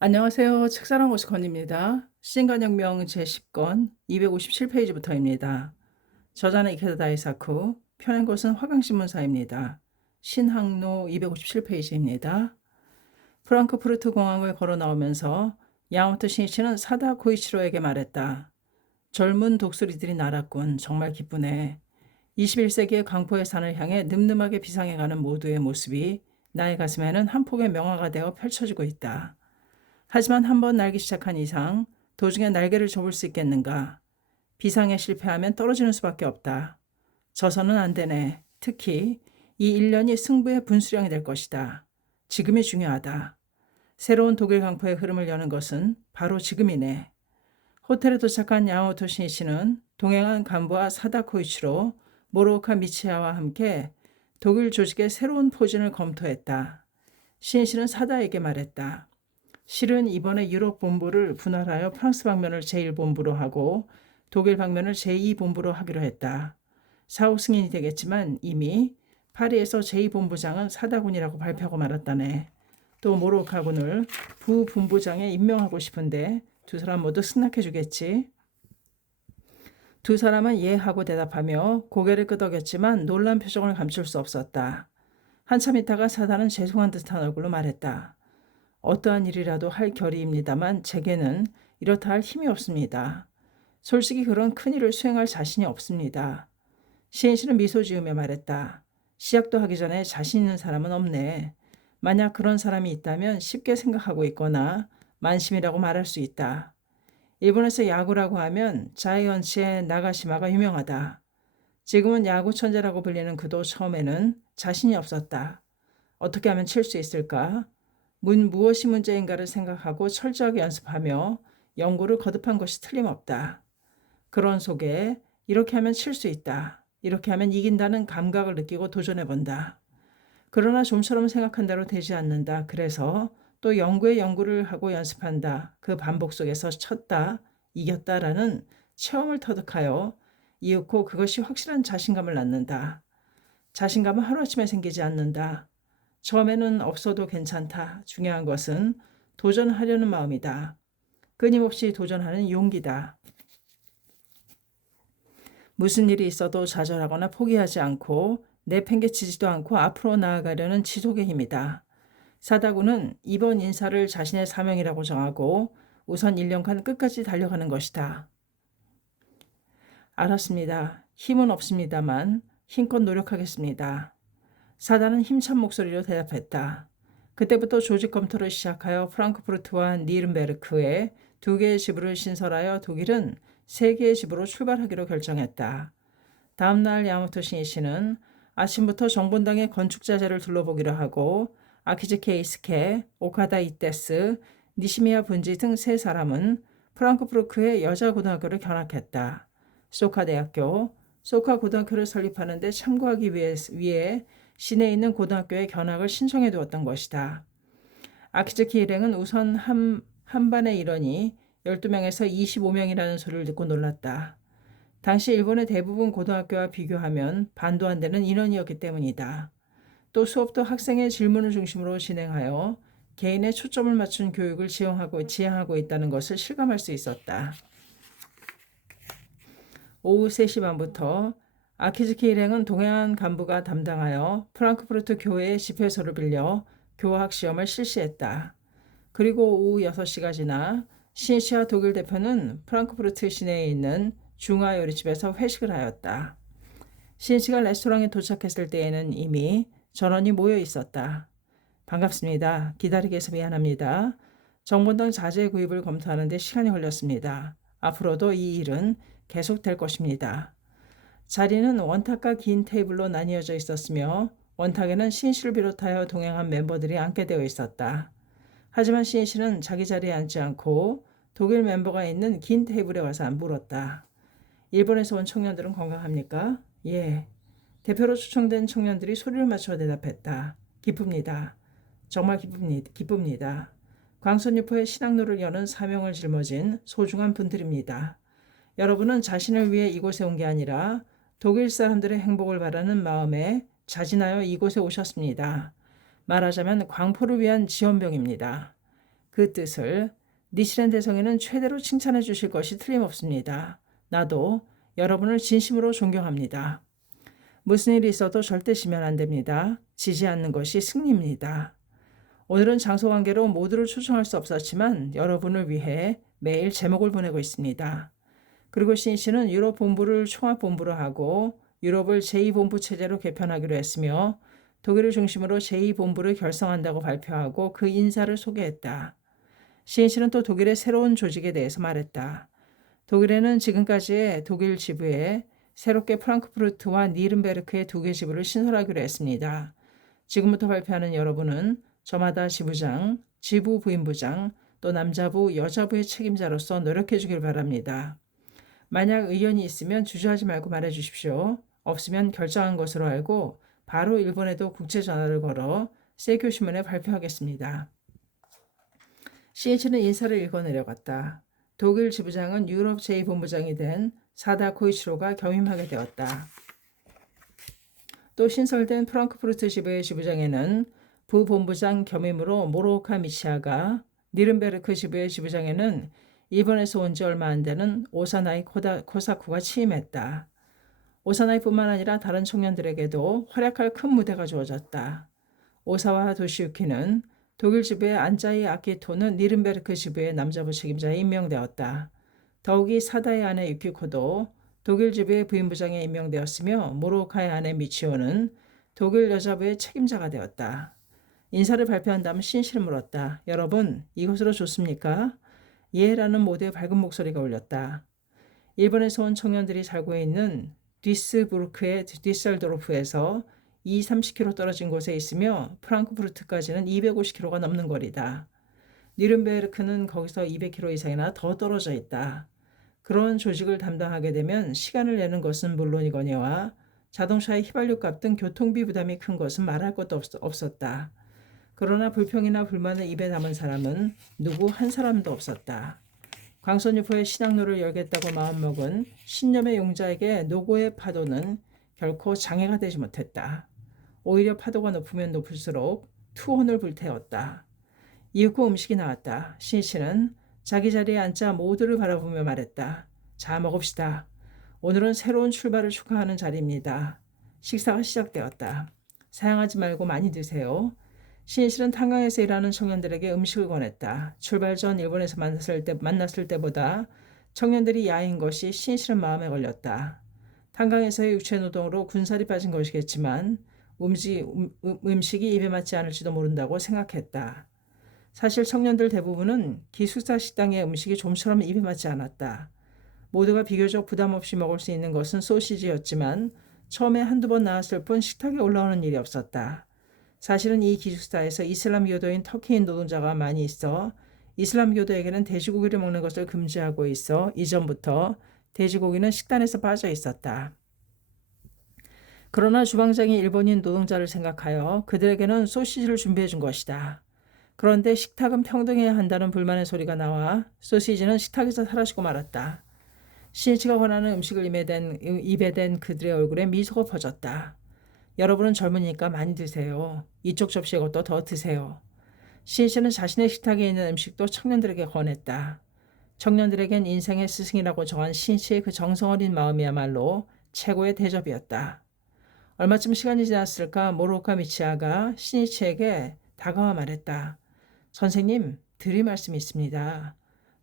안녕하세요. 책사랑 오스건입니다. 신간혁명 제10권 257페이지부터입니다. 저자는 이케다 다이사쿠, 펴낸 것은 화강신문사입니다. 신항로 257페이지입니다. 프랑크푸르트 공항을 걸어 나오면서 야마토 신이치는 사다 고이치로에게 말했다. 젊은 독수리들이 날았군. 정말 기쁘네. 21세기의 강포의 산을 향해 늠름하게 비상해가는 모두의 모습이 나의 가슴에는 한 폭의 명화가 되어 펼쳐지고 있다. 하지만 한번 날기 시작한 이상 도중에 날개를 접을 수 있겠는가? 비상에 실패하면 떨어지는 수밖에 없다. 져서는 안 되네. 특히 이 1년이 승부의 분수령이 될 것이다. 지금이 중요하다. 새로운 독일 강포의 흐름을 여는 것은 바로 지금이네. 호텔에 도착한 야마모토 신이치는 동행한 간부와 사다코이치로 모로오카 미치야와 함께 독일 조직의 새로운 포진을 검토했다. 신이치는 사다에게 말했다. 실은 이번에 유럽 본부를 분할하여 프랑스 방면을 제1본부로 하고 독일 방면을 제2본부로 하기로 했다. 사후 승인이 되겠지만 이미 파리에서 제2본부장은 사다군이라고 발표하고 말았다네. 또 모로카군을 부본부장에 임명하고 싶은데 두 사람 모두 승낙해 주겠지. 두 사람은 예 하고 대답하며 고개를 끄덕였지만 놀란 표정을 감출 수 없었다. 한참 있다가 사다는 죄송한 듯한 얼굴로 말했다. 어떠한 일이라도 할 결의입니다만 제게는 이렇다 할 힘이 없습니다. 솔직히 그런 큰 일을 수행할 자신이 없습니다. 시인 씨는 미소 지으며 말했다. 시작도 하기 전에 자신 있는 사람은 없네. 만약 그런 사람이 있다면 쉽게 생각하고 있거나 만심이라고 말할 수 있다. 일본에서 야구라고 하면 자이언츠의 나가시마가 유명하다. 지금은 야구 천재라고 불리는 그도 처음에는 자신이 없었다. 어떻게 하면 칠 수 있을까? 무엇이 문제인가를 생각하고 철저하게 연습하며 연구를 거듭한 것이 틀림없다. 그런 속에 이렇게 하면 칠 수 있다. 이렇게 하면 이긴다는 감각을 느끼고 도전해본다. 그러나 좀처럼 생각한 대로 되지 않는다. 그래서 또 연구에 연구를 하고 연습한다. 그 반복 속에서 쳤다, 이겼다라는 체험을 터득하여 이윽고 그것이 확실한 자신감을 낳는다. 자신감은 하루아침에 생기지 않는다. 처음에는 없어도 괜찮다. 중요한 것은 도전하려는 마음이다. 끊임없이 도전하는 용기다. 무슨 일이 있어도 좌절하거나 포기하지 않고 내팽개치지도 않고 앞으로 나아가려는 지속의 힘이다. 사다구는 이번 인사를 자신의 사명이라고 정하고 우선 1년간 끝까지 달려가는 것이다. 알았습니다. 힘은 없습니다만 힘껏 노력하겠습니다. 사단은 힘찬 목소리로 대답했다. 그때부터 조직 검토를 시작하여 프랑크푸르트와 니른베르크에 2개의 지부를 신설하여 독일은 3개의 지부로 출발하기로 결정했다. 다음날 야마토 신이시는 아침부터 정본당의 건축자재를 둘러보기로 하고 아키즈케 이스케, 오카다 이테스, 니시미야 분지 등 3사람은 프랑크푸르트의 여자고등학교를 견학했다. 소카 대학교, 소카 고등학교를 설립하는 데 참고하기 위해 시내에 있는 고등학교에 견학을 신청해 두었던 것이다. 아키즈키 일행은 우선 한 반의 일원이 12명에서 25명이라는 소리를 듣고 놀랐다. 당시 일본의 대부분 고등학교와 비교하면 반도 안 되는 인원이었기 때문이다. 또 수업도 학생의 질문을 중심으로 진행하여 개인의 초점을 맞춘 교육을 지향하고 있다는 것을 실감할 수 있었다. 오후 3시 반부터 아키즈키 일행은 동해안 간부가 담당하여 프랑크푸르트 교회의 집회소를 빌려 교학 시험을 실시했다. 그리고 오후 6시가 지나 신시아 독일 대표는 프랑크푸르트 시내에 있는 중화 요리집에서 회식을 하였다. 신시가 레스토랑에 도착했을 때에는 이미 전원이 모여 있었다. 반갑습니다. 기다리게 해서 미안합니다. 정본당 자재 구입을 검토하는 데 시간이 걸렸습니다. 앞으로도 이 일은 계속될 것입니다. 자리는 원탁과 긴 테이블로 나뉘어져 있었으며 원탁에는 신씨를 비롯하여 동행한 멤버들이 앉게 되어 있었다. 하지만 신씨는 자기 자리에 앉지 않고 독일 멤버가 있는 긴 테이블에 와서 물었다. 일본에서 온 청년들은 건강합니까? 예. 대표로 초청된 청년들이 소리를 맞춰 대답했다. 기쁩니다. 정말 기쁩니다. 광선유포의 신학로를 여는 사명을 짊어진 소중한 분들입니다. 여러분은 자신을 위해 이곳에 온 게 아니라 독일 사람들의 행복을 바라는 마음에 자진하여 이곳에 오셨습니다. 말하자면 광포를 위한 지원병입니다. 그 뜻을 니시렌 대성에는 최대로 칭찬해 주실 것이 틀림없습니다. 나도 여러분을 진심으로 존경합니다. 무슨 일이 있어도 절대 지면 안 됩니다. 지지 않는 것이 승리입니다. 오늘은 장소 관계로 모두를 초청할 수 없었지만 여러분을 위해 매일 제목을 보내고 있습니다. 그리고 신씨는 유럽 본부를 총합본부로 하고 유럽을 제2본부 체제로 개편하기로 했으며 독일을 중심으로 제2본부를 결성한다고 발표하고 그 인사를 소개했다. 신씨는 또 독일의 새로운 조직에 대해서 말했다. 독일에는 지금까지의 독일 지부에 새롭게 프랑크푸르트와 니른베르크의 2개 지부를 신설하기로 했습니다. 지금부터 발표하는 여러분은 저마다 지부장, 지부 부임부장, 또 남자부, 여자부의 책임자로서 노력해 주길 바랍니다. 만약 의견이 있으면 주저하지 말고 말해 주십시오. 없으면 결정한 것으로 알고 바로 일본에도 국제 전화를 걸어 세이쿄 신문에 발표하겠습니다. CH는 인사를 읽어 내려갔다. 독일 지부장은 유럽 제2본부장이 된 사다 코이치로가 겸임하게 되었다. 또 신설된 프랑크푸르트 지부의 지부장에는 부본부장 겸임으로 모로오카 미치아가, 니른베르크 지부의 지부장에는 일본에서 온 지 얼마 안 되는 오사나이 코사쿠가 취임했다. 오사나이뿐만 아니라 다른 청년들에게도 활약할 큰 무대가 주어졌다. 오사와 도시유키는 독일 지부의 안자이 아키토는 니른베르크 지부의 남자부 책임자에 임명되었다. 더욱이 사다의 아내 유키코도 독일 지부의 부임부장에 임명되었으며 모로오카의 아내 미치오는 독일 여자부의 책임자가 되었다. 인사를 발표한 다음 신씨를 물었다. 여러분, 이것으로 좋습니까? 예라는 모두의 밝은 목소리가 울렸다. 일본에서 온 청년들이 살고 있는 뒤스부르크의 뒤셀도르프에서 30km 떨어진 곳에 있으며 프랑크푸르트까지는 250km가 넘는 거리다. 니른베르크는 거기서 200km 이상이나 더 떨어져 있다. 그런 조직을 담당하게 되면 시간을 내는 것은 물론이거니와 자동차의 휘발유값 등 교통비 부담이 큰 것은 말할 것도 없었다. 그러나 불평이나 불만을 입에 담은 사람은 누구 한 사람도 없었다. 광선유포의 신학로를 열겠다고 마음먹은 신념의 용자에게 노고의 파도는 결코 장애가 되지 못했다. 오히려 파도가 높으면 높을수록 투혼을 불태웠다. 이윽고 음식이 나왔다. 신씨는 자기 자리에 앉자 모두를 바라보며 말했다. 자, 먹읍시다. 오늘은 새로운 출발을 축하하는 자리입니다. 식사가 시작되었다. 사양하지 말고 많이 드세요. 신실은 탄광에서 일하는 청년들에게 음식을 권했다. 출발 전 일본에서 만났을 때보다 청년들이 야인 것이 신실은 마음에 걸렸다. 탄광에서의 육체 노동으로 군살이 빠진 것이겠지만 음식이 입에 맞지 않을지도 모른다고 생각했다. 사실 청년들 대부분은 기숙사 식당의 음식이 좀처럼 입에 맞지 않았다. 모두가 비교적 부담 없이 먹을 수 있는 것은 소시지였지만 처음에 한두 번 나왔을 뿐 식탁에 올라오는 일이 없었다. 사실은 이 기숙사에서 이슬람교도인 터키인 노동자가 많이 있어 이슬람교도에게는 돼지고기를 먹는 것을 금지하고 있어 이전부터 돼지고기는 식단에서 빠져 있었다. 그러나 주방장이 일본인 노동자를 생각하여 그들에게는 소시지를 준비해 준 것이다. 그런데 식탁은 평등해야 한다는 불만의 소리가 나와 소시지는 식탁에서 사라지고 말았다. 신이치가 권하는 음식을 입에 댄 그들의 얼굴에 미소가 퍼졌다. 여러분은 젊으니까 많이 드세요. 이쪽 접시에 것도 더 드세요. 신이치는 자신의 식탁에 있는 음식도 청년들에게 권했다. 청년들에겐 인생의 스승이라고 정한 신이치의 그 정성 어린 마음이야말로 최고의 대접이었다. 얼마쯤 시간이 지났을까 모로오카 미치아가 신이치에게 다가와 말했다. 선생님, 드릴 말씀이 있습니다.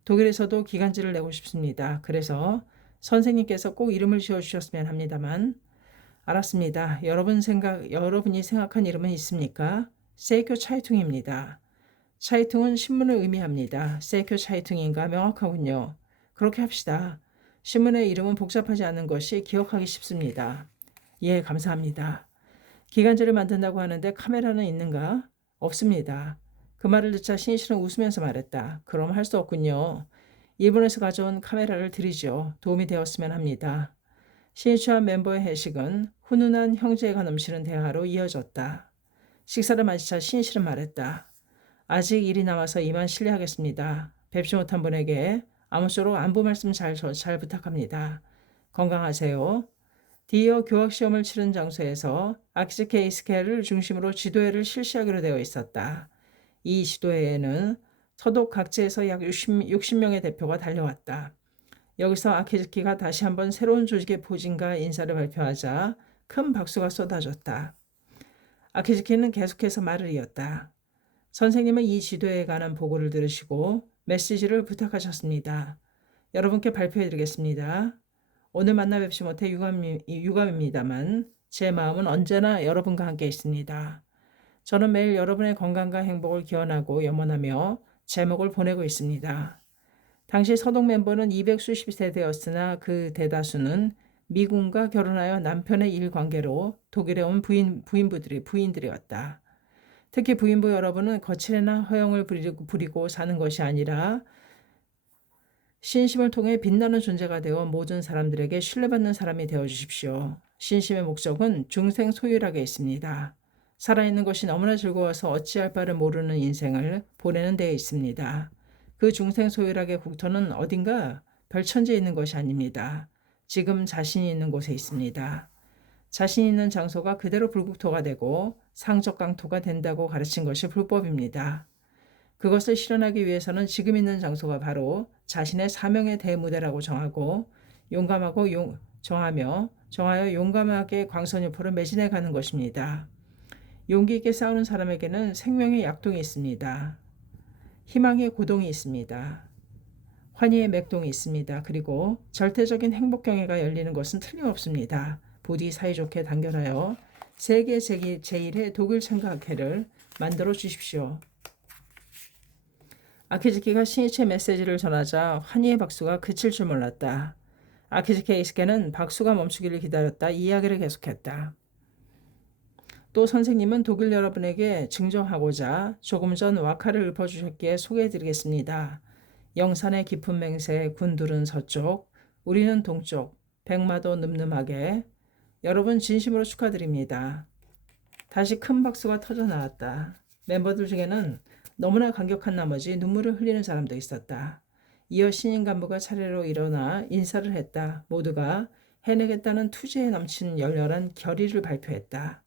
독일에서도 기간제를 내고 싶습니다. 그래서 선생님께서 꼭 이름을 지어주셨으면 합니다만. 알았습니다. 여러분이 생각한 이름은 있습니까? 세이쿄 차이퉁입니다. 차이퉁은 신문을 의미합니다. 세이쿄 차이퉁인가 명확하군요. 그렇게 합시다. 신문의 이름은 복잡하지 않은 것이 기억하기 쉽습니다. 예, 감사합니다. 기간제를 만든다고 하는데 카메라는 있는가? 없습니다. 그 말을 듣자 신이씨는 웃으면서 말했다. 그럼 할 수 없군요. 일본에서 가져온 카메라를 드리죠. 도움이 되었으면 합니다. 신이치와 멤버의 회식은 훈훈한 형제애가 넘치는 대화로 이어졌다. 식사를 마치자 신이씨는 말했다. 아직 일이 남아서 이만 실례하겠습니다. 뵙지 못한 분에게 아무쪼록 안부 말씀 잘 부탁합니다. 건강하세요. 디어 교학시험을 치른 장소에서 아키즈케 이스케를 중심으로 지도회를 실시하기로 되어 있었다. 이 지도회에는 서독 각지에서 약 60명의 대표가 달려왔다. 여기서 아키즈키가 다시 한번 새로운 조직의 포진과 인사를 발표하자 큰 박수가 쏟아졌다. 아키즈키는 계속해서 말을 이었다. 선생님은 이 지도에 관한 보고를 들으시고 메시지를 부탁하셨습니다. 여러분께 발표해드리겠습니다. 오늘 만나 뵙지 못해 유감입니다만 제 마음은 언제나 여러분과 함께 있습니다. 저는 매일 여러분의 건강과 행복을 기원하고 염원하며 제목을 보내고 있습니다. 당시 서독 멤버는 200수십 세대였으나 그 대다수는 미군과 결혼하여 남편의 일관계로 독일에 온 부인들이었다. 특히 부인부 여러분은 거칠이나 허영을 부리고 사는 것이 아니라 신심을 통해 빛나는 존재가 되어 모든 사람들에게 신뢰받는 사람이 되어 주십시오. 신심의 목적은 중생소율하게 있습니다. 살아있는 것이 너무나 즐거워서 어찌할 바를 모르는 인생을 보내는 데에 있습니다. 그 중생소율학의 국토는 어딘가 별천지에 있는 것이 아닙니다. 지금 자신이 있는 곳에 있습니다. 자신 있는 장소가 그대로 불국토가 되고 상적강토가 된다고 가르친 것이 불법입니다. 그것을 실현하기 위해서는 지금 있는 장소가 바로 자신의 사명의 대무대라고 정하고 정하여 용감하게 광선유포를 매진해 가는 것입니다. 용기 있게 싸우는 사람에게는 생명의 약동이 있습니다. 희망의 고동이 있습니다. 환희의 맥동이 있습니다. 그리고 절대적인 행복경애가 열리는 것은 틀림없습니다. 부디 사이좋게 단결하여 세계 제1의 독일 창각회를 만들어 주십시오. 아키즈키가 신이체 메시지를 전하자 환희의 박수가 그칠 줄 몰랐다. 아키즈키 에이스케는 박수가 멈추기를 기다렸다 이야기를 계속했다. 또 선생님은 독일 여러분에게 증정하고자 조금 전 와카를 읊어주셨기에 소개해드리겠습니다. 영산의 깊은 맹세, 군둘은 서쪽, 우리는 동쪽, 백마도 늠름하게. 여러분 진심으로 축하드립니다. 다시 큰 박수가 터져 나왔다. 멤버들 중에는 너무나 감격한 나머지 눈물을 흘리는 사람도 있었다. 이어 신임 간부가 차례로 일어나 인사를 했다. 모두가 해내겠다는 투지에 넘치는 열렬한 결의를 발표했다.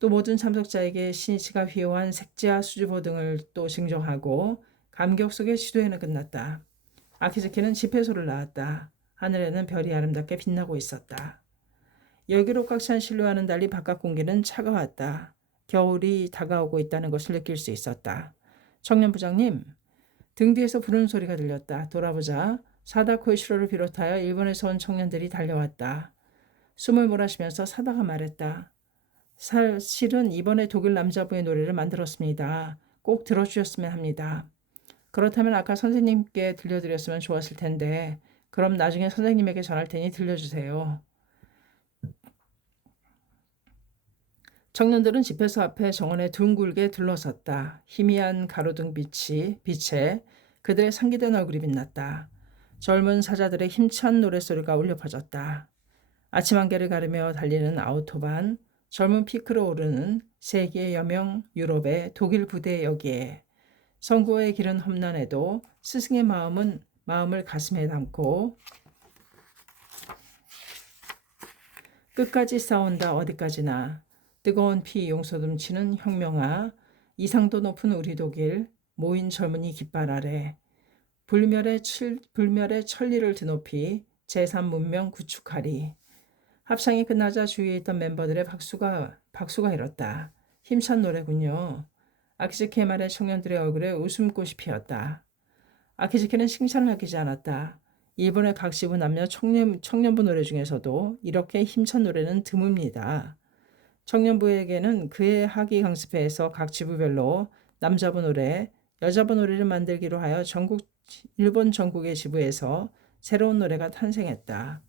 또 모든 참석자에게 신이치가 휘호한 색지와 수줍어 등을 또 증정하고 감격 속에 지도회는 끝났다. 아키즈키는 집회소를 나왔다. 하늘에는 별이 아름답게 빛나고 있었다. 열기로 꽉 찬 실루와는 달리 바깥 공기는 차가웠다. 겨울이 다가오고 있다는 것을 느낄 수 있었다. 청년부장님, 등 뒤에서 부르는 소리가 들렸다. 돌아보자 사다 코이시로를 비롯하여 일본에서 온 청년들이 달려왔다. 숨을 몰아쉬면서 사다가 말했다. 사실은 이번에 독일 남자부의 노래를 만들었습니다. 꼭 들어주셨으면 합니다. 그렇다면 아까 선생님께 들려드렸으면 좋았을 텐데 그럼 나중에 선생님에게 전할 테니 들려주세요. 청년들은 집회소 앞에 정원에 둥글게 둘러섰다. 희미한 가로등 빛에 그들의 상기된 얼굴이 빛났다. 젊은 사자들의 힘찬 노랫소리가 울려 퍼졌다. 아침 안개를 가르며 달리는 아우토반, 젊은 피크로 오르는 세계 여명 유럽의 독일 부대 여기에 선구의 길은 험난해도 스승의 마음을 가슴에 담고 끝까지 싸운다 어디까지나 뜨거운 피 용서듬치는 혁명아 이상도 높은 우리 독일 모인 젊은이 깃발 아래 불멸의 천리를 드높이 제3문명 구축하리. 합창이 끝나자 주위에 있던 멤버들의 박수가 일었다. 힘찬 노래군요. 아키즈키의 말에 청년들의 얼굴에 웃음꽃이 피었다. 아키즈키는 칭찬을 아끼지 않았다. 일본의 각 지부 남녀 청년부 노래 중에서도 이렇게 힘찬 노래는 드뭅니다. 청년부에게는 그의 학위 강습회에서 각 지부별로 남자부 노래, 여자부 노래를 만들기로 하여 일본 전국의 지부에서 새로운 노래가 탄생했다.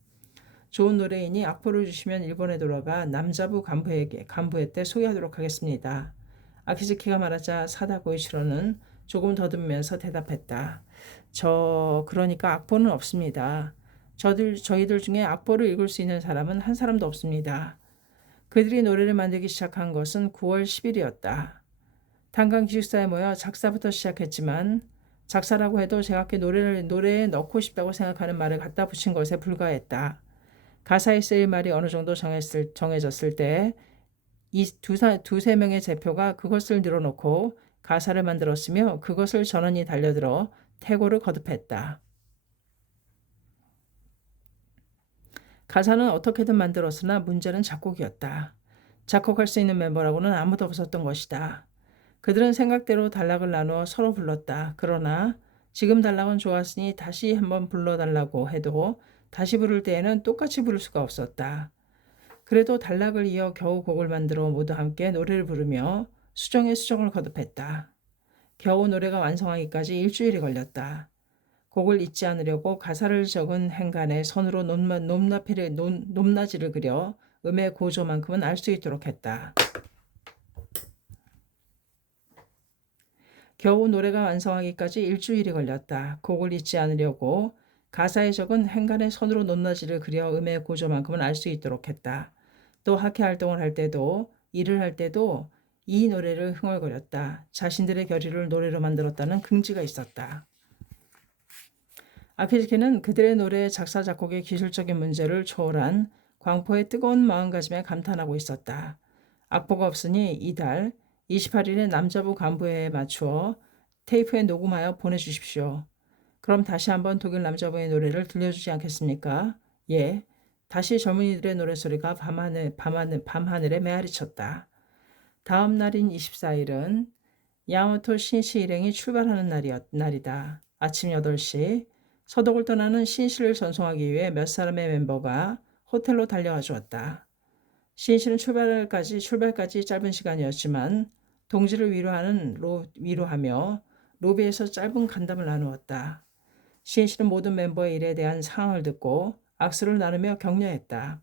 좋은 노래이니 악보를 주시면 일본에 돌아가 남자부 간부회 때 소개하도록 하겠습니다. 아키즈키가 말하자 사다 고이치로는 조금 더듬으면서 대답했다. 그러니까 악보는 없습니다. 저희들 중에 악보를 읽을 수 있는 사람은 한 사람도 없습니다. 그들이 노래를 만들기 시작한 것은 9월 10일이었다. 탄광 기숙사에 모여 작사부터 시작했지만 작사라고 해도 제각기 노래에 넣고 싶다고 생각하는 말을 갖다 붙인 것에 불과했다. 가사에 쓰일 말이 어느 정도 정해졌을 때 이 두세 명의 제표가 그것을 늘어놓고 가사를 만들었으며 그것을 전원이 달려들어 태고를 거듭했다. 가사는 어떻게든 만들었으나 문제는 작곡이었다. 작곡할 수 있는 멤버라고는 아무도 없었던 것이다. 그들은 생각대로 단락을 나누어 서로 불렀다. 그러나 지금 단락은 좋았으니 다시 한번 불러달라고 해도 다시 부를 때에는 똑같이 부를 수가 없었다. 그래도 단락을 이어 겨우 곡을 만들어 모두 함께 노래를 부르며 수정에 수정을 거듭했다. 겨우 노래가 완성하기까지 일주일이 걸렸다. 곡을 잊지 않으려고 가사를 적은 행간에 손으로 높낮이를 그려 음의 고조만큼은 알 수 있도록 했다. 겨우 노래가 완성하기까지 일주일이 걸렸다. 곡을 잊지 않으려고 가사에 적은 행간에 손으로 높낮이를 그려 음의 고조만큼은 알 수 있도록 했다. 또 학회 활동을 할 때도 일을 할 때도 이 노래를 흥얼거렸다. 자신들의 결의를 노래로 만들었다는 긍지가 있었다. 아키즈키는 그들의 노래의 작사 작곡의 기술적인 문제를 초월한 광포의 뜨거운 마음가짐에 감탄하고 있었다. 악보가 없으니 이달 28일에 남자부 간부회에 맞추어 테이프에 녹음하여 보내주십시오. 그럼 다시 한번 독일 남자부의 노래를 들려주지 않겠습니까? 예. 다시 젊은이들의 노래소리가 밤하늘에 메아리쳤다. 다음 날인 24일은 야마토 신시 일행이 출발하는 날이다. 아침 8시 서독을 떠나는 신시를 전송하기 위해 몇 사람의 멤버가 호텔로 달려와 주었다. 신시는 출발까지 짧은 시간이었지만 동지를 위로하며 로비에서 짧은 간담을 나누었다. 신시는 모든 멤버의 일에 대한 상황을 듣고 악수를 나누며 격려했다.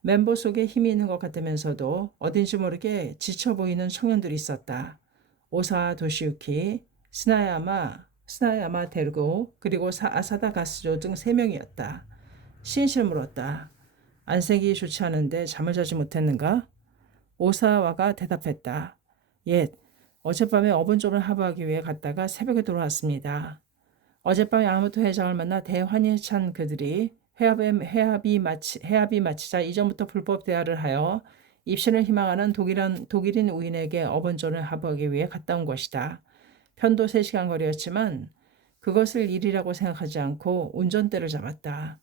멤버 속에 힘이 있는 것 같으면서도 어딘지 모르게 지쳐 보이는 청년들이 있었다. 오사 도시유키, 스나야마 데르고 그리고 아사다 가스조 등 3명이었다. 신시를 물었다. 안색이 좋지 않은데 잠을 자지 못했는가? 오사와가 대답했다. 예, 어젯밤에 어본존을 하부하기 위해 갔다가 새벽에 돌아왔습니다. 어젯밤 야마토 회장을 만나 대환희에 찬 그들이 회합이 마치자 이전부터 불법 대화를 하여 입신을 희망하는 독일인 우인에게 어본존을 하부하기 위해 갔다 온 것이다. 편도 3시간 거리였지만 그것을 일이라고 생각하지 않고 운전대를 잡았다.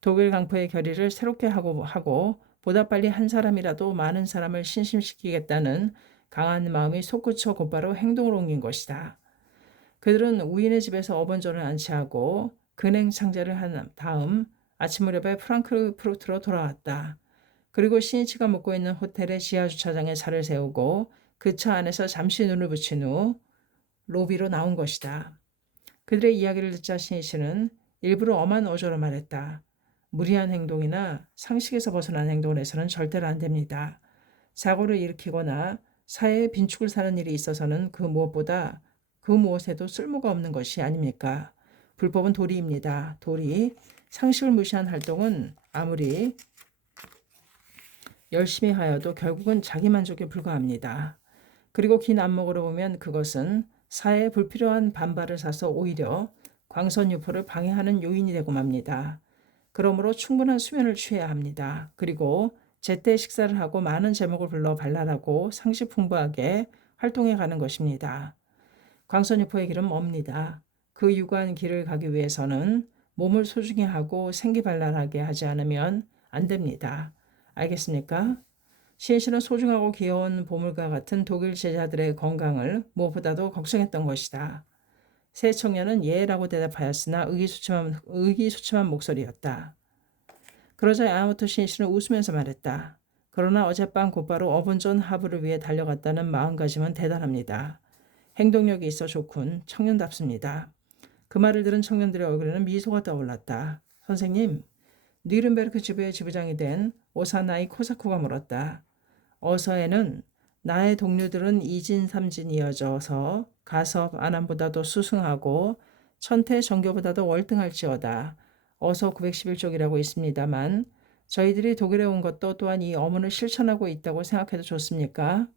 독일 강포의 결의를 새롭게 하고 보다 빨리 한 사람이라도 많은 사람을 신심시키겠다는 강한 마음이 솟구쳐 곧바로 행동을 옮긴 것이다. 그들은 우인의 집에서 어번전을 안치하고 근행 창제를 한 다음 아침 무렵에 프랑크푸르트로 돌아왔다. 그리고 신이치가 묵고 있는 호텔의 지하 주차장에 차를 세우고 그 차 안에서 잠시 눈을 붙인 후 로비로 나온 것이다. 그들의 이야기를 듣자 신이치는 일부러 엄한 어조로 말했다. 무리한 행동이나 상식에서 벗어난 행동을 해서는 절대로 안 됩니다. 사고를 일으키거나 사회에 빈축을 사는 일이 있어서는 그 무엇에도 쓸모가 없는 것이 아닙니까? 불법은 도리입니다. 도리. 상식을 무시한 활동은 아무리 열심히 하여도 결국은 자기 만족에 불과합니다. 그리고 긴 안목으로 보면 그것은 사회에 불필요한 반발을 사서 오히려 광선유포를 방해하는 요인이 되고 맙니다. 그러므로 충분한 수면을 취해야 합니다. 그리고 제때 식사를 하고 많은 제목을 불러 발랄하고 상식풍부하게 활동해 가는 것입니다. 광선유포의 길은 멉니다. 그 유구한 길을 가기 위해서는 몸을 소중히 하고 생기발랄하게 하지 않으면 안 됩니다. 알겠습니까? 신시는 소중하고 귀여운 보물과 같은 독일 제자들의 건강을 무엇보다도 걱정했던 것이다. 새 청년은 예라고 대답하였으나 의기소침한 목소리였다. 그러자 야마토 신시는 웃으면서 말했다. 그러나 어젯밤 곧바로 어본존 하부를 위해 달려갔다는 마음가짐은 대단합니다. 행동력이 있어 좋군. 청년답습니다. 그 말을 들은 청년들의 얼굴에는 미소가 떠올랐다. 선생님, 뉘른베르크 지부의 지부장이 된 오사나이 코사쿠가 물었다. 어서에는 나의 동료들은 이진삼진이어져서 가섭 안암보다도 수승하고 천태 정교보다도 월등할지어다. 어서 911쪽이라고 있습니다만 저희들이 독일에 온 것도 또한 이 어문을 실천하고 있다고 생각해도 좋습니까?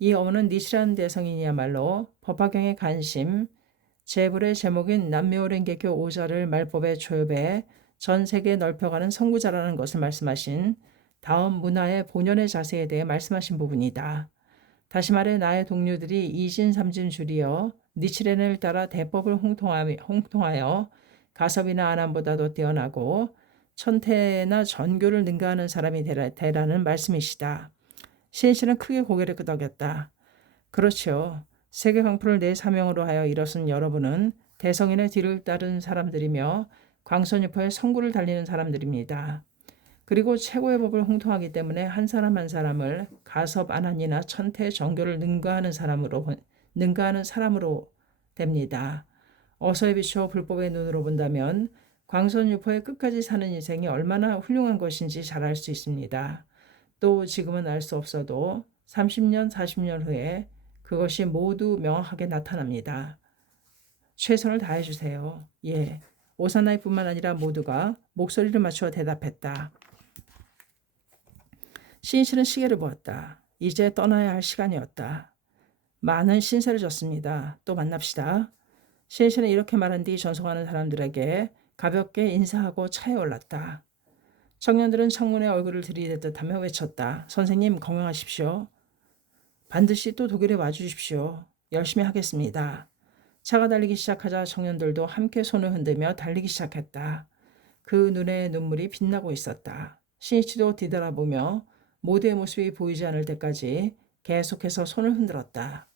이 어문은 니시라는 대성인이야말로 법화경의 간심, 제불의 제목인 남묘랭개교 5자를 말법에 초엽해 전 세계에 넓혀가는 선구자라는 것을 말씀하신 다음 문화의 본연의 자세에 대해 말씀하신 부분이다. 다시 말해 나의 동료들이 이진삼진 줄이어 니치레를 따라 대법을 홍통하여 가섭이나 아남보다도 뛰어나고 천태나 전교를 능가하는 사람이 되라는 말씀이시다. 시인씨는 크게 고개를 끄덕였다. 그렇죠. 세계 강프를 내 사명으로 하여 일어선 여러분은 대성인의 뒤를 따른 사람들이며 광선유포의 성구를 달리는 사람들입니다. 그리고 최고의 법을 홍통하기 때문에 한 사람 한 사람을 가섭 아난이나 천태 정교를 능가하는 사람으로 됩니다. 어서에 비추어 불법의 눈으로 본다면 광선유포의 끝까지 사는 인생이 얼마나 훌륭한 것인지 잘 알 수 있습니다. 또 지금은 알 수 없어도 30년, 40년 후에 그것이 모두 명확하게 나타납니다. 최선을 다해주세요. 예. 오사나이뿐만 아니라 모두가 목소리를 맞추어 대답했다. 시인씨는 시계를 보았다. 이제 떠나야 할 시간이었다. 많은 신세를 졌습니다. 또 만납시다. 시인씨는 이렇게 말한 뒤 전송하는 사람들에게 가볍게 인사하고 차에 올랐다. 청년들은 창문에 얼굴을 들이대듯 하며 외쳤다. 선생님 건강하십시오. 반드시 또 독일에 와주십시오. 열심히 하겠습니다. 차가 달리기 시작하자 청년들도 함께 손을 흔들며 달리기 시작했다. 그 눈에 눈물이 빛나고 있었다. 신이치도 뒤돌아보며 모두의 모습이 보이지 않을 때까지 계속해서 손을 흔들었다.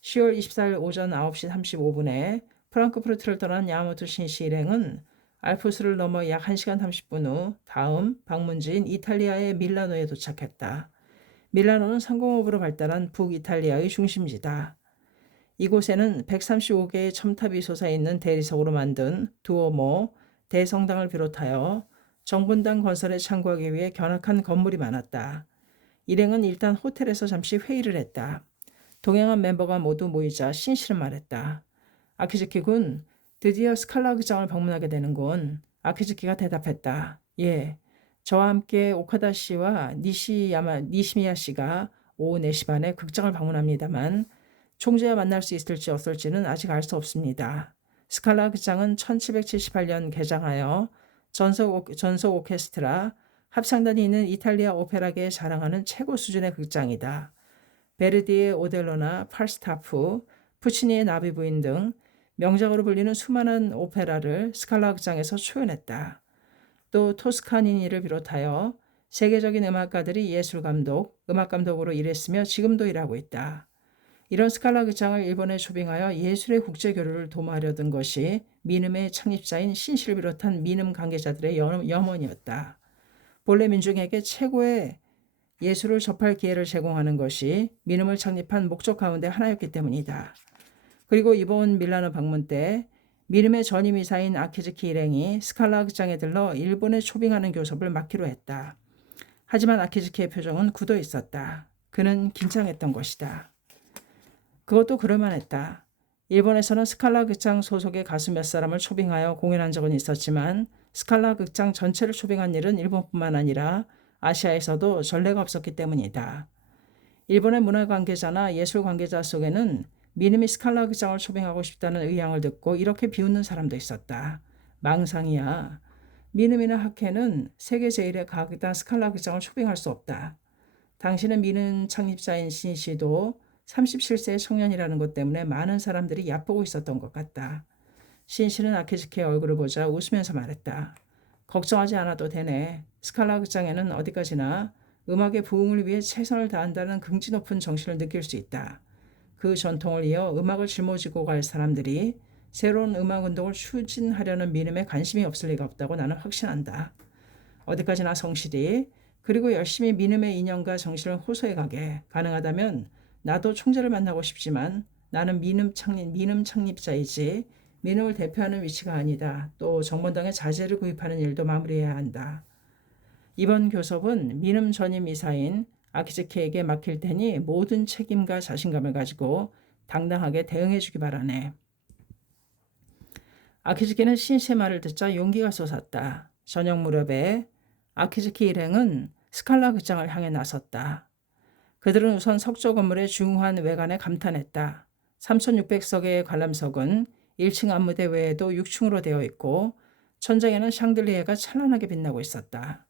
10월 24일 오전 9시 35분에 프랑크푸르트를 떠난 야마모토 신씨 일행은 알프스를 넘어 약 1시간 30분 후 다음 방문지인 이탈리아의 밀라노에 도착했다. 밀라노는 상공업으로 발달한 북이탈리아의 중심지다. 이곳에는 135개의 첨탑이 솟아있는 대리석으로 만든 두오모, 대성당을 비롯하여 정분당 건설에 참고하기 위해 견학한 건물이 많았다. 일행은 일단 호텔에서 잠시 회의를 했다. 동행한 멤버가 모두 모이자 신씨는 말했다. 아키즈키 군, 드디어 스칼라 극장을 방문하게 되는군. 아키즈키가 대답했다. 예, 저와 함께 오카다 씨와 니시미야 씨가 오후 4시 반에 극장을 방문합니다만 총재와 만날 수 있을지 없을지는 아직 알 수 없습니다. 스칼라 극장은 1778년 개장하여 전속 오케스트라, 합창단이 있는 이탈리아 오페라계에 자랑하는 최고 수준의 극장이다. 베르디의 오델로나 팔스타프, 푸치니의 나비부인 등 명작으로 불리는 수많은 오페라를 스칼라 극장에서 초연했다. 또 토스카니니를 비롯하여 세계적인 음악가들이 예술감독, 음악감독으로 일했으며 지금도 일하고 있다. 이런 스칼라 극장을 일본에 초빙하여 예술의 국제교류를 도모하려던 것이 미음의 창립자인 신씨를 비롯한 미음 관계자들의 염원이었다. 본래 민중에게 최고의 예술을 접할 기회를 제공하는 것이 미음을 창립한 목적 가운데 하나였기 때문이다. 그리고 이번 밀라노 방문 때 미음의 전임 이사인 아키즈키 일행이 스칼라 극장에 들러 일본에 초빙하는 교섭을 맡기로 했다. 하지만 아키즈키의 표정은 굳어 있었다. 그는 긴장했던 것이다. 그것도 그럴만했다. 일본에서는 스칼라 극장 소속의 가수 몇 사람을 초빙하여 공연한 적은 있었지만 스칼라 극장 전체를 초빙한 일은 일본뿐만 아니라 아시아에서도 전례가 없었기 때문이다. 일본의 문화 관계자나 예술 관계자 속에는 미음이 스칼라 극장을 초빙하고 싶다는 의향을 듣고 이렇게 비웃는 사람도 있었다. 망상이야. 미음이나 학회는 세계 제1의 가극단 스칼라 극장을 초빙할 수 없다. 당신은 미음 창립자인 신씨도 37세의 청년이라는 것 때문에 많은 사람들이 얕보고 있었던 것 같다. 신씨는 아키즈키의 얼굴을 보자 웃으면서 말했다. 걱정하지 않아도 되네. 스칼라 극장에는 어디까지나 음악의 부흥을 위해 최선을 다한다는 긍지 높은 정신을 느낄 수 있다. 그 전통을 이어 음악을 짊어지고 갈 사람들이 새로운 음악 운동을 추진하려는 미음에 관심이 없을 리가 없다고 나는 확신한다. 어디까지나 성실히 그리고 열심히 미음의 인연과 정신을 호소해가게 가능하다면 나도 총재를 만나고 싶지만 나는 미음 창립자이지 미음을 대표하는 위치가 아니다. 또 정본당의 자재를 구입하는 일도 마무리해야 한다. 이번 교섭은 미음 전임 이사인 아키즈키에게 맡길 테니 모든 책임과 자신감을 가지고 당당하게 대응해 주기 바라네. 아키즈키는 신씨의 말을 듣자 용기가 솟았다. 저녁 무렵에 아키즈키 일행은 스칼라 극장을 향해 나섰다. 그들은 우선 석조 건물의 중후한 외관에 감탄했다. 3,600석의 관람석은 1층 앞무대 외에도 6층으로 되어 있고 천장에는 샹들리에가 찬란하게 빛나고 있었다.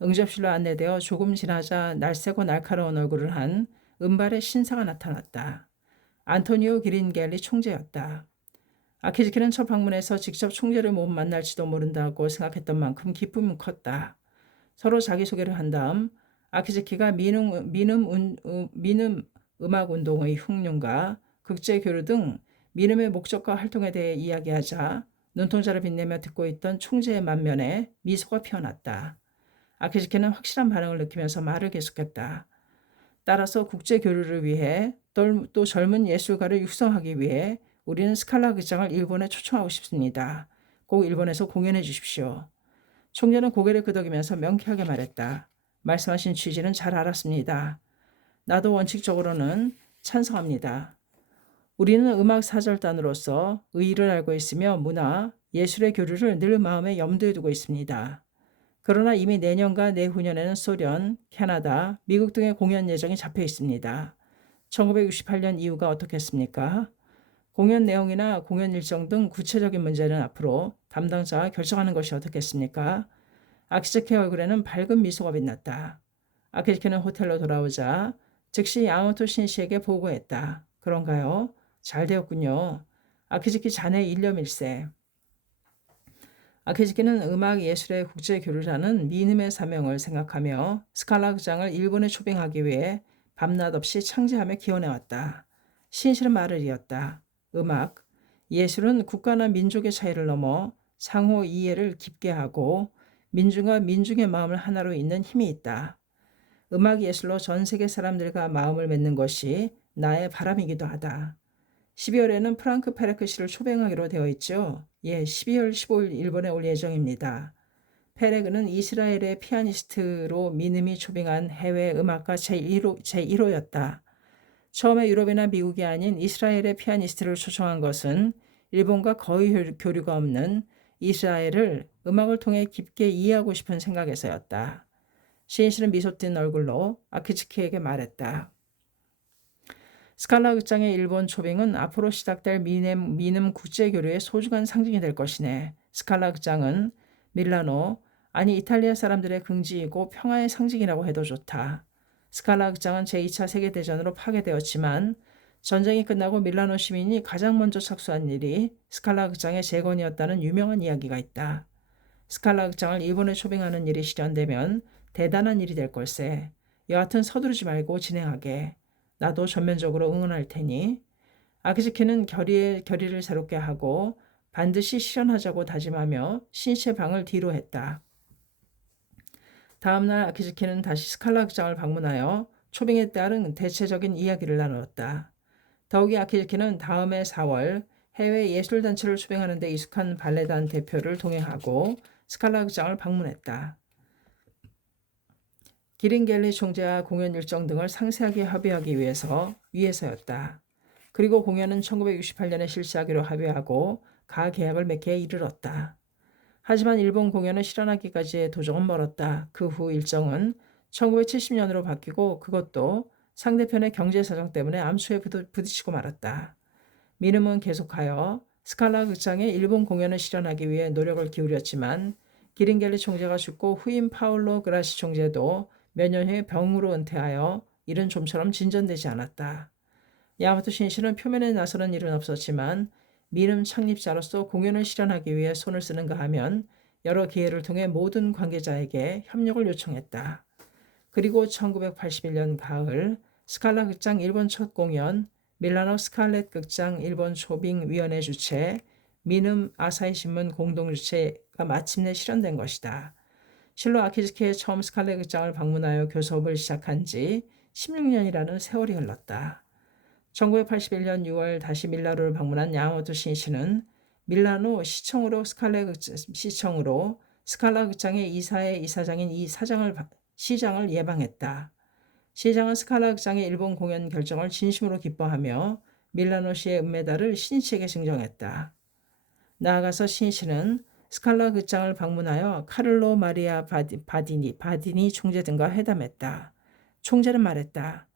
응접실로 안내되어 조금 지나자 날쌔고 날카로운 얼굴을 한 은발의 신사가 나타났다. 안토니오 기린겔리 총재였다. 아키즈키는 첫 방문에서 직접 총재를 못 만날지도 모른다고 생각했던 만큼 기쁨은 컸다. 서로 자기소개를 한 다음 아키즈키가 민음 음악운동의 흉흉과 국제교류 등 민음의 목적과 활동에 대해 이야기하자 눈동자를 빛내며 듣고 있던 총재의 만면에 미소가 피어났다. 아키즈키는 확실한 반응을 느끼면서 말을 계속했다. 따라서 국제교류를 위해 또 젊은 예술가를 육성하기 위해 우리는 스칼라 극장을 일본에 초청하고 싶습니다. 꼭 일본에서 공연해 주십시오. 총재는 고개를 끄덕이면서 명쾌하게 말했다. 말씀하신 취지는 잘 알았습니다. 나도 원칙적으로는 찬성합니다. 우리는 음악 사절단으로서 의의를 알고 있으며 문화, 예술의 교류를 늘 마음에 염두에 두고 있습니다. 그러나 이미 내년과 내후년에는 소련, 캐나다, 미국 등의 공연 예정이 잡혀 있습니다. 1968년 이후가 어떻겠습니까? 공연 내용이나 공연 일정 등 구체적인 문제는 앞으로 담당자가 결정하는 것이 어떻겠습니까? 아키즈키의 얼굴에는 밝은 미소가 빛났다. 아키즈키는 호텔로 돌아오자 즉시 야마토 신씨에게 보고했다. 그런가요? 잘 되었군요. 아키즈키 자네 일념일세. 아키즈키는 음악 예술의 국제 교류라는 민음의 사명을 생각하며 스칼라 극장을 일본에 초빙하기 위해 밤낮 없이 창제하며 기원해왔다. 신실은 말을 이었다. 음악, 예술은 국가나 민족의 차이를 넘어 상호 이해를 깊게 하고 민중과 민중의 마음을 하나로 잇는 힘이 있다. 음악 예술로 전 세계 사람들과 마음을 맺는 것이 나의 바람이기도 하다. 12월에는 프랑크 페레크 씨를 초빙하기로 되어 있죠. 12월 15일 일본에 올 예정입니다. 페레그는 이스라엘의 피아니스트로 민음이 초빙한 해외 음악가 제1호였다. 처음에 유럽이나 미국이 아닌 이스라엘의 피아니스트를 초청한 것은 일본과 거의 교류가 없는 이스라엘을 음악을 통해 깊게 이해하고 싶은 생각에서였다. 시인씨는 미소 띤 얼굴로 아키즈키에게 말했다. 스칼라 극장의 일본 초빙은 앞으로 시작될 민음 국제교류의 소중한 상징이 될 것이네. 스칼라 극장은 밀라노, 아니 이탈리아 사람들의 긍지이고 평화의 상징이라고 해도 좋다. 스칼라 극장은 제2차 세계대전으로 파괴되었지만 전쟁이 끝나고 밀라노 시민이 가장 먼저 착수한 일이 스칼라 극장의 재건이었다는 유명한 이야기가 있다. 스칼라 극장을 일본에 초빙하는 일이 실현되면 대단한 일이 될 걸세. 여하튼 서두르지 말고 진행하게. 나도 전면적으로 응원할 테니. 아키즈키는 결의를 새롭게 하고 반드시 실현하자고 다짐하며 신체 방을 뒤로 했다. 다음날 아키즈키는 다시 스칼라 극장을 방문하여 초빙에 따른 대체적인 이야기를 나누었다. 더욱이 아키즈키는 다음해 4월 해외 예술단체를 초빙하는 데 익숙한 발레단 대표를 동행하고 스칼라 극장을 방문했다. 기린겔리 총재와 공연 일정 등을 상세하게 협의하기 위해서였다. 그리고 공연은 1968년에 실시하기로 합의하고 가계약을 맺기에 이르렀다. 하지만 일본 공연은 실현하기까지의 도정은 멀었다. 그 후 일정은 1970년으로 바뀌고 그것도 상대편의 경제 사정 때문에 암초에 부딪히고 말았다. 민음은 계속하여 스칼라 극장의 일본 공연을 실현하기 위해 노력을 기울였지만 기린겔리 총재가 죽고 후임 파울로 그라시 총재도 몇 년 후에 병으로 은퇴하여 일은 좀처럼 진전되지 않았다. 야마토 신씨는 표면에 나서는 일은 없었지만 민음 창립자로서 공연을 실현하기 위해 손을 쓰는가 하면 여러 기회를 통해 모든 관계자에게 협력을 요청했다. 그리고 1981년 가을 스칼라 극장 일본 첫 공연 밀라노 스칼렛 극장 일본 초빙 위원회 주최 민음 아사히 신문 공동 주최가 마침내 실현된 것이다. 실로 아키즈키의 처음 스칼렛 극장을 방문하여 교섭을 시작한 지 16년이라는 세월이 흘렀다. 1981년 6월 다시 밀라노를 방문한 야마모토 신씨는 밀라노 시청으로 스칼라 극장의 이사의 이사장인 시장을 예방했다. 시장은 스칼라 극장의 일본 공연 결정을 진심으로 기뻐하며 밀라노시의 은메달을 신씨에게 증정했다. 나아가서 신씨는 스칼라 극장을 방문하여 카를로 마리아 바디니 총재 등과 회담했다. 총재는 말했다.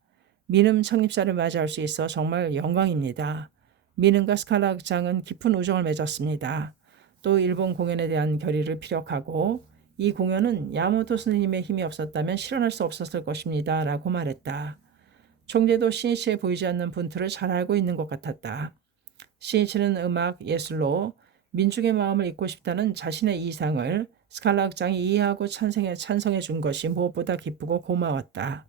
민음 창립자를 맞이할 수 있어 정말 영광입니다. 민음과 스칼라 극장은 깊은 우정을 맺었습니다. 또 일본 공연에 대한 결의를 피력하고 이 공연은 야마모토 스님의 힘이 없었다면 실현할 수 없었을 것입니다. 라고 말했다. 총재도 신이치에 보이지 않는 분투를 잘 알고 있는 것 같았다. 신이치는 음악, 예술로 민중의 마음을 잊고 싶다는 자신의 이상을 스칼라 극장이 이해하고 찬성해 준 것이 무엇보다 기쁘고 고마웠다.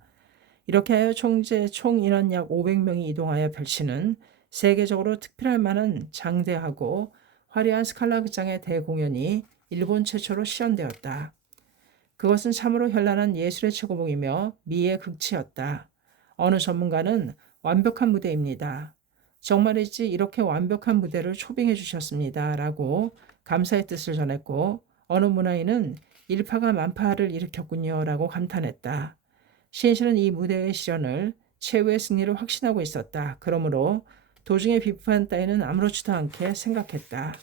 이렇게 하여 총재 총 인원 약 500명이 이동하여 펼치는 세계적으로 특별할 만한 장대하고 화려한 스칼라 극장의 대공연이 일본 최초로 시연되었다. 그것은 참으로 현란한 예술의 최고봉이며 미의 극치였다. 어느 전문가는 완벽한 무대입니다. 정말이지 이렇게 완벽한 무대를 초빙해 주셨습니다. 라고 감사의 뜻을 전했고 어느 문화인은 일파가 만파를 일으켰군요. 라고 감탄했다. 신이치는 이 무대의 실현을 최후의 승리를 확신하고 있었다. 그러므로 도중의 비판 따위는 아무렇지도 않게 생각했다.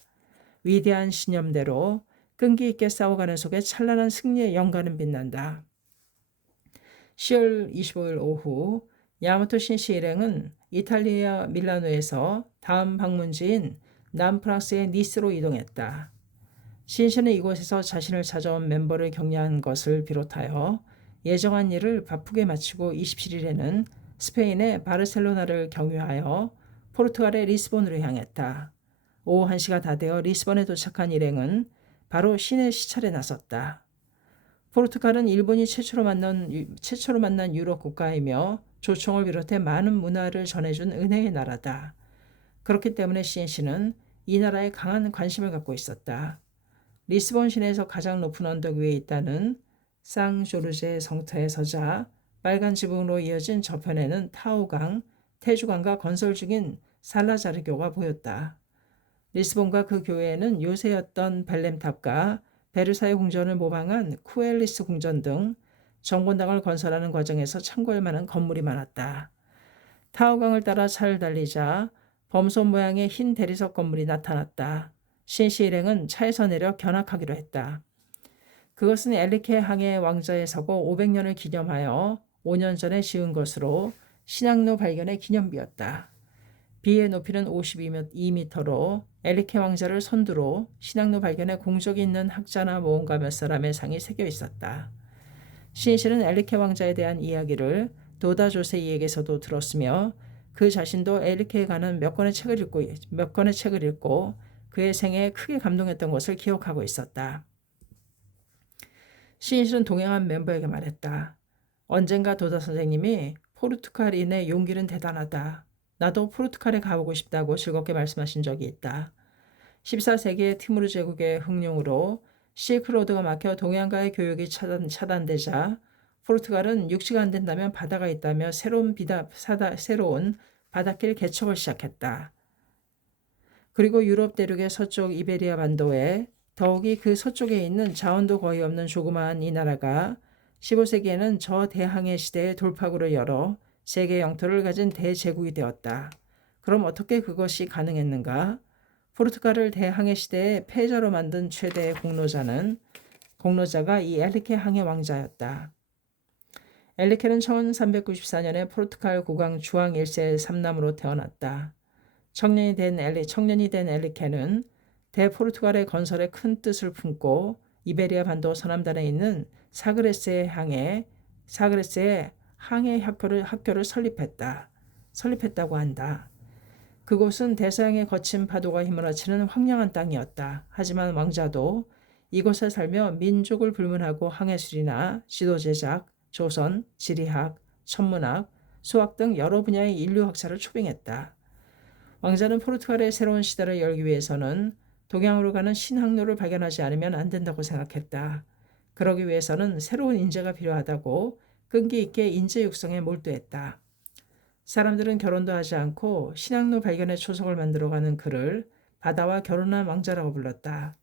위대한 신념대로 끈기 있게 싸워가는 속에 찬란한 승리의 영광은 빛난다. 10월 25일 오후 야마토 신시 일행은 이탈리아 밀라노에서 다음 방문지인 남프랑스의 니스로 이동했다. 신시는 이곳에서 자신을 찾아온 멤버를 격려한 것을 비롯하여 예정한 일을 바쁘게 마치고 27일에는 스페인의 바르셀로나를 경유하여 포르투갈의 리스본으로 향했다. 오후 1시가 다 되어 리스본에 도착한 일행은 바로 신의 시찰에 나섰다. 포르투갈은 일본이 최초로 만난 유럽 국가이며 조총을 비롯해 많은 문화를 전해준 은혜의 나라다. 그렇기 때문에 신시는 이 나라에 강한 관심을 갖고 있었다. 리스본 시내에서 가장 높은 언덕 위에 있다는 상조르제 성터에 서자 빨간 지붕으로 이어진 저편에는 타오강, 태주강과 건설 중인 살라자르교가 보였다. 리스본과 그 교외에는 요새였던 벨렘탑과 베르사유 궁전을 모방한 쿠엘리스 궁전 등 정권당을 건설하는 과정에서 참고할 만한 건물이 많았다. 타오강을 따라 차를 달리자 범손 모양의 흰 대리석 건물이 나타났다. 신시 일행은 차에서 내려 견학하기로 했다. 그것은 엘리케 항해 왕자의 서고 500년을 기념하여 5년 전에 지은 것으로 신항로 발견의 기념비였다. 비의 높이는 52m로 엘리케 왕자를 선두로 신항로 발견에 공적이 있는 학자나 모험가 몇 사람의 상이 새겨 있었다. 신시는 엘리케 왕자에 대한 이야기를 도다 조세이에게서도 들었으며 그 자신도 엘리케에 관한 몇 권의 책을 읽고 그의 생애에 크게 감동했던 것을 기억하고 있었다. 신실은 동행한 멤버에게 말했다. 언젠가 도다 선생님이 포르투갈인의 용기는 대단하다. 나도 포르투갈에 가보고 싶다고 즐겁게 말씀하신 적이 있다. 14세기의 티무르 제국의 흥룡으로 실크로드가 막혀 동양과의 교역이 차단되자 포르투갈은 육지가 안 된다면 바다가 있다며 새로운 바닷길 개척을 시작했다. 그리고 유럽 대륙의 서쪽 이베리아 반도에 더욱이 그 서쪽에 있는 자원도 거의 없는 조그마한 이 나라가 15세기에는 저 대항해 시대의 돌파구를 열어 세계 영토를 가진 대제국이 되었다. 그럼 어떻게 그것이 가능했는가? 포르투갈을 대항해 시대의 패자로 만든 최대의 공로자가 이 엘리케 항해 왕자였다. 엘리케는 1394년에 포르투갈 국왕 주앙 1세 3남으로 태어났다. 청년이 된 엘리케는 대포르투갈의 건설에 큰 뜻을 품고 이베리아 반도 서남단에 있는 사그레스의 항해 학교를 설립했다고 한다. 그곳은 대서양의 거친 파도가 휘몰아치는 황량한 땅이었다. 하지만 왕자도 이곳에 살며 민족을 불문하고 항해술이나 지도 제작, 조선, 지리학, 천문학, 수학 등 여러 분야의 인류학자를 초빙했다. 왕자는 포르투갈의 새로운 시대를 열기 위해서는 동양으로 가는 신항로를 발견하지 않으면 안 된다고 생각했다. 그러기 위해서는 새로운 인재가 필요하다고 끈기 있게 인재 육성에 몰두했다. 사람들은 결혼도 하지 않고 신항로 발견의 초석을 만들어가는 그를 바다와 결혼한 왕자라고 불렀다.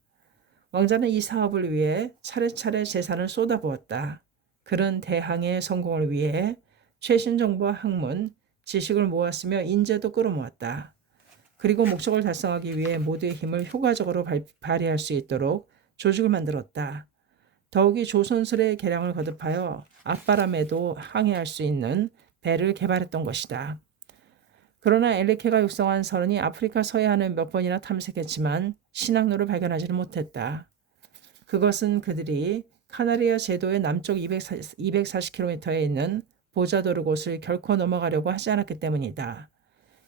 왕자는 이 사업을 위해 차례차례 재산을 쏟아부었다. 그는 대항해의 성공을 위해 최신 정보와 학문, 지식을 모았으며 인재도 끌어모았다. 그리고 목적을 달성하기 위해 모두의 힘을 효과적으로 발휘할 수 있도록 조직을 만들었다. 더욱이 조선술의 개량을 거듭하여 앞바람에도 항해할 수 있는 배를 개발했던 것이다. 그러나 엘리케가 육성한 선원이 아프리카 서해안을 몇 번이나 탐색했지만 신항로를 발견하지는 못했다. 그것은 그들이 카나리아 제도의 남쪽 240km에 있는 보자도르 곳을 결코 넘어가려고 하지 않았기 때문이다.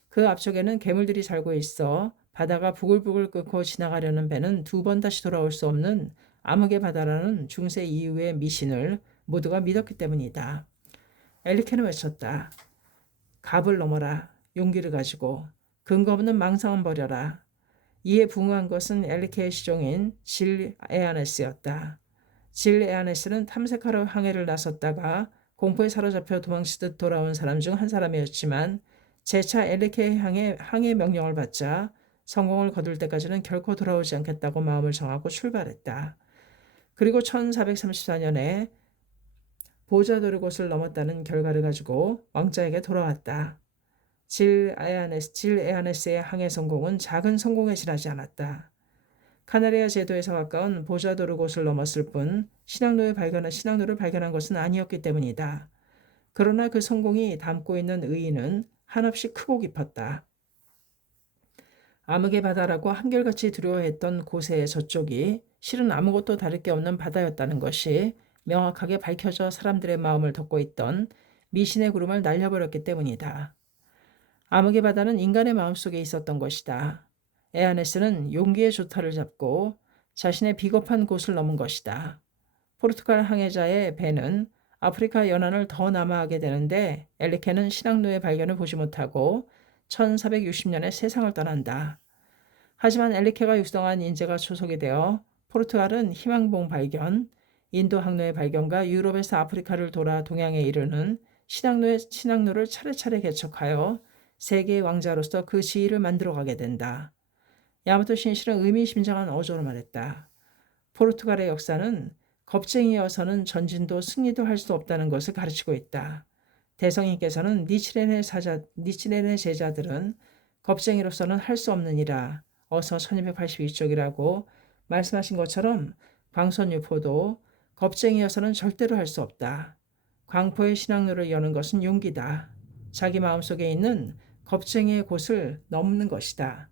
그 앞쪽에는 괴물들이 살고 있어 바다가 부글부글 끓고 지나가려는 배는 두 번 다시 돌아올 수 없는 암흑의 바다라는 중세 이후의 미신을 모두가 믿었기 때문이다. 엘리케는 외쳤다. 갑을 넘어라. 용기를 가지고. 근거 없는 망상은 버려라. 이에 부응한 것은 엘리케의 시종인 질 에아네스였다. 질 에아네스는 탐색하러 항해를 나섰다가 공포에 사로잡혀 도망치듯 돌아온 사람 중 한 사람이었지만 재차 엘리케에 향해 항해 명령을 받자 성공을 거둘 때까지는 결코 돌아오지 않겠다고 마음을 정하고 출발했다. 그리고 1434년에 보자도르 곳을 넘었다는 결과를 가지고 왕자에게 돌아왔다. 질 에아네스의 항해 성공은 작은 성공에 지나지 않았다. 카나리아 제도에서 가까운 보자도르 곳을 넘었을 뿐 신앙로를 발견한 것은 아니었기 때문이다. 그러나 그 성공이 담고 있는 의의는 한없이 크고 깊었다. 암흑의 바다라고 한결같이 두려워했던 곳의 저쪽이 실은 아무것도 다를 게 없는 바다였다는 것이 명확하게 밝혀져 사람들의 마음을 덮고 있던 미신의 구름을 날려버렸기 때문이다. 암흑의 바다는 인간의 마음속에 있었던 것이다. 에아네스는 용기의 조타를 잡고 자신의 비겁한 곳을 넘은 것이다. 포르투갈 항해자의 배는 아프리카 연안을 더 남하하게 되는데 엘리케는 신앙로의 발견을 보지 못하고 1460년에 세상을 떠난다. 하지만 엘리케가 육성한 인재가 초속이 되어 포르투갈은 희망봉 발견, 인도 항로의 발견과 유럽에서 아프리카를 돌아 동양에 이르는 신항로를 차례차례 개척하여 세계의 왕자로서 그 지위를 만들어가게 된다. 야마토 신실은 의미심장한 어조로 말했다. 포르투갈의 역사는 겁쟁이여서는 전진도 승리도 할 수 없다는 것을 가르치고 있다. 대성인께서는 니치렌의 제자들은 겁쟁이로서는 할 수 없느니라 어서 1282쪽이라고 말씀하신 것처럼 광선유포도 겁쟁이여서는 절대로 할 수 없다. 광포의 신앙로를 여는 것은 용기다. 자기 마음속에 있는 겁쟁이의 곳을 넘는 것이다.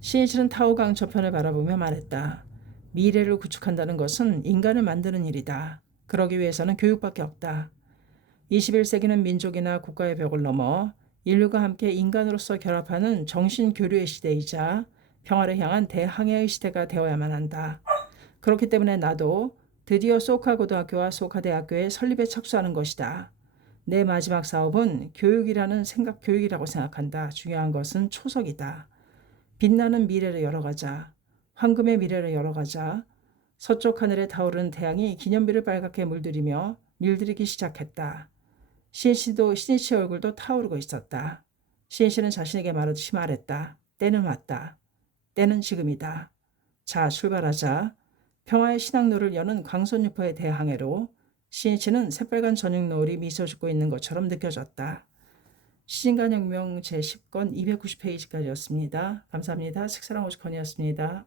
신실은 타오강 저편을 바라보며 말했다. 미래를 구축한다는 것은 인간을 만드는 일이다. 그러기 위해서는 교육밖에 없다. 21세기는 민족이나 국가의 벽을 넘어 인류가 함께 인간으로서 결합하는 정신교류의 시대이자 평화를 향한 대항해의 시대가 되어야만 한다. 그렇기 때문에 나도 드디어 소카 고등학교와 소카 대학교의 설립에 착수하는 것이다. 내 마지막 사업은 교육이라고 생각한다. 중요한 것은 초석이다. 빛나는 미래를 열어가자. 황금의 미래를 열어가자. 서쪽 하늘에 타오르는 태양이 기념비를 빨갛게 밀들이기 시작했다. 시니치의 얼굴도 타오르고 있었다. 시니치는 자신에게 말하듯이 말했다. 때는 왔다. 때는 지금이다. 자, 출발하자. 평화의 신앙로를 여는 광선유포의 대항해로 시니치는 새빨간 전용 노을이 미소 짓고 있는 것처럼 느껴졌다. 시진간혁명 제10권 290페이지까지였습니다. 감사합니다. 책사랑 오죽헌이었습니다.